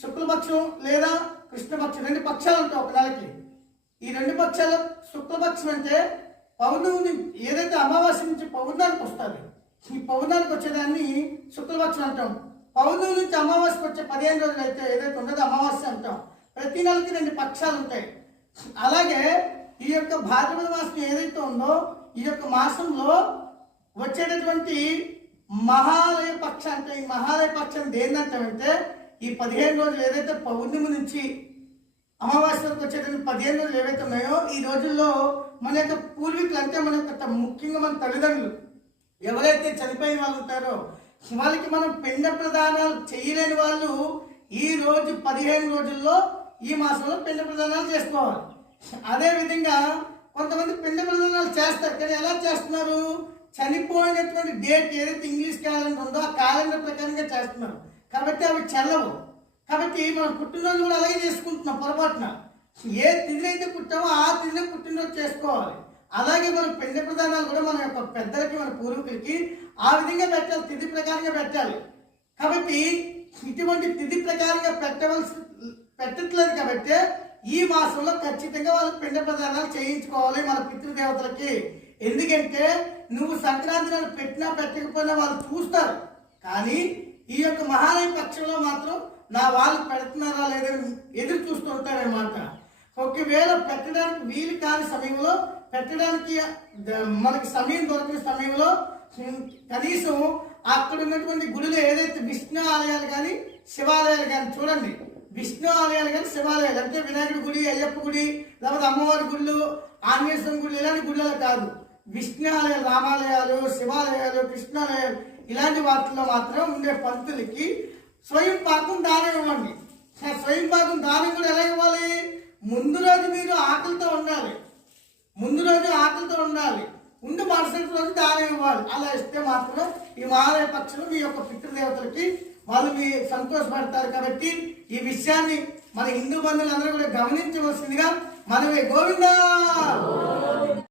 శుక్లపక్షం లేదా కృష్ణపక్షం 2 పక్షాలు ఉంటాయి ఒక నెలకి. ఈ 2 పక్షాలు శుక్లపక్షం అంటే పౌర్ణమి ఏదైతే అమావాస్య నుంచి పౌర్ణానికి వస్తుంది, ఈ పౌర్ణానికి వచ్చేదాన్ని శుక్లపక్షం అంటాం. పౌర్ణమి నుంచి అమావాస్యకు వచ్చే 15 రోజులు అయితే ఏదైతే ఉండదో అమావాస్య అంటాం. ప్రతి నెలకి 2 పక్షాలు ఉంటాయి. అలాగే ఈ యొక్క భాద్రపద మాసం ఏదైతే ఉందో ఈ యొక్క మాసంలో వచ్చేటటువంటి మహాలయ పక్షం అంటే ఈ మహాలయ పక్షం దేన్నంటామంటే ఈ 15 రోజులు ఏదైతే పౌర్ణమి నుంచి అమావాస్య వరకు వచ్చేటటువంటి 15 రోజులు ఏవైతే ఉన్నాయో ఈ రోజుల్లో మన యొక్క పూర్వీకులు అంటే మన యొక్క ముఖ్యంగా మన తల్లిదండ్రులు ఎవరైతే చనిపోయిన వాళ్ళు ఉంటారో వాళ్ళకి మనం పిండ ప్రదానాలు చేయలేని వాళ్ళు ఈ రోజు 15 రోజుల్లో ఈ మాసంలో పిండ ప్రదానాలు చేసుకోవాలి. అదేవిధంగా కొంతమంది పిండ ప్రదానాలు చేస్తారు, కానీ ఎలా చేస్తున్నారు? చనిపోయినటువంటి డేట్ ఏదైతే ఇంగ్లీష్ క్యాలెండర్ ఉందో ఆ క్యాలెండర్ ప్రకారంగా చేస్తున్నారు కాబట్టి అవి చెల్లవు. కాబట్టి మనం పుట్టినరోజు కూడా అలాగే చేసుకుంటున్నాం పొరపాటున. ఏ తిథి అయితే పుట్టామో ఆ తిథిని పుట్టినరోజు చేసుకోవాలి. అలాగే మనం పిండ ప్రదానాలు కూడా మన యొక్క పెద్దలకి మన పూర్వీకులకి ఆ విధంగా పెట్టాలి, తిథి ప్రకారంగా పెట్టాలి. కాబట్టి ఇటువంటి తిథి ప్రకారంగా పెట్టట్లేదు కాబట్టి ఈ మాసంలో ఖచ్చితంగా వాళ్ళకి పిండ ప్రదానాలు చేయించుకోవాలి మన పితృదేవతలకి. ఎందుకంటే నువ్వు సంక్రాంతి నాడు పెట్టినా పెట్టకపోయినా వాళ్ళు చూస్తారు, కానీ ఈ యొక్క మహాలయ పక్షంలో మాత్రం నా వాళ్ళు పెడుతున్నారా లేదా ఎదురు చూస్తూ ఉంటారన్నమాట. ఒకవేళ పెట్టడానికి వీలు కాని సమయంలో, పెట్టడానికి మనకి సమయం దొరికిన సమయంలో కనీసం అక్కడ ఉన్నటువంటి గుడిలో ఏదైతే విష్ణు ఆలయాలు కానీ శివాలయాలు కానీ చూడండి, విష్ణు ఆలయాలు కానీ శివాలయాలు అంటే వినాయకుడి గుడి, అయ్యప్ప గుడి, లేకపోతే అమ్మవారి గుళ్ళు, ఆంజనేయ స్వామి గుళ్ళు ఇలాంటి గుళ్ళలో కాదు. విష్ణు ఆలయాలు, రామాలయాలు, శివాలయాలు, కృష్ణాలయాలు ఇలాంటి వాటిలో మాత్రం ఉండే పంతులకి స్వయం పాకం దానం ఇవ్వండి. స్వయం పాకం దానం కూడా ఎలా ఇవ్వాలి? ముందు రోజు మీరు ఆకలితో ఉండాలి, ఉండి మరుసటి రోజు దానం ఇవ్వాలి. అలా ఇస్తే మాత్రం ఈ మహాలయ పక్షులు మీ యొక్క పితృదేవతలకి వాళ్ళు మీ సంతోషపడతారు. కాబట్టి ఈ విషయాన్ని మన హిందూ బంధువులందరూ కూడా గమనించవలసిందిగా మనమే. గోవిందా.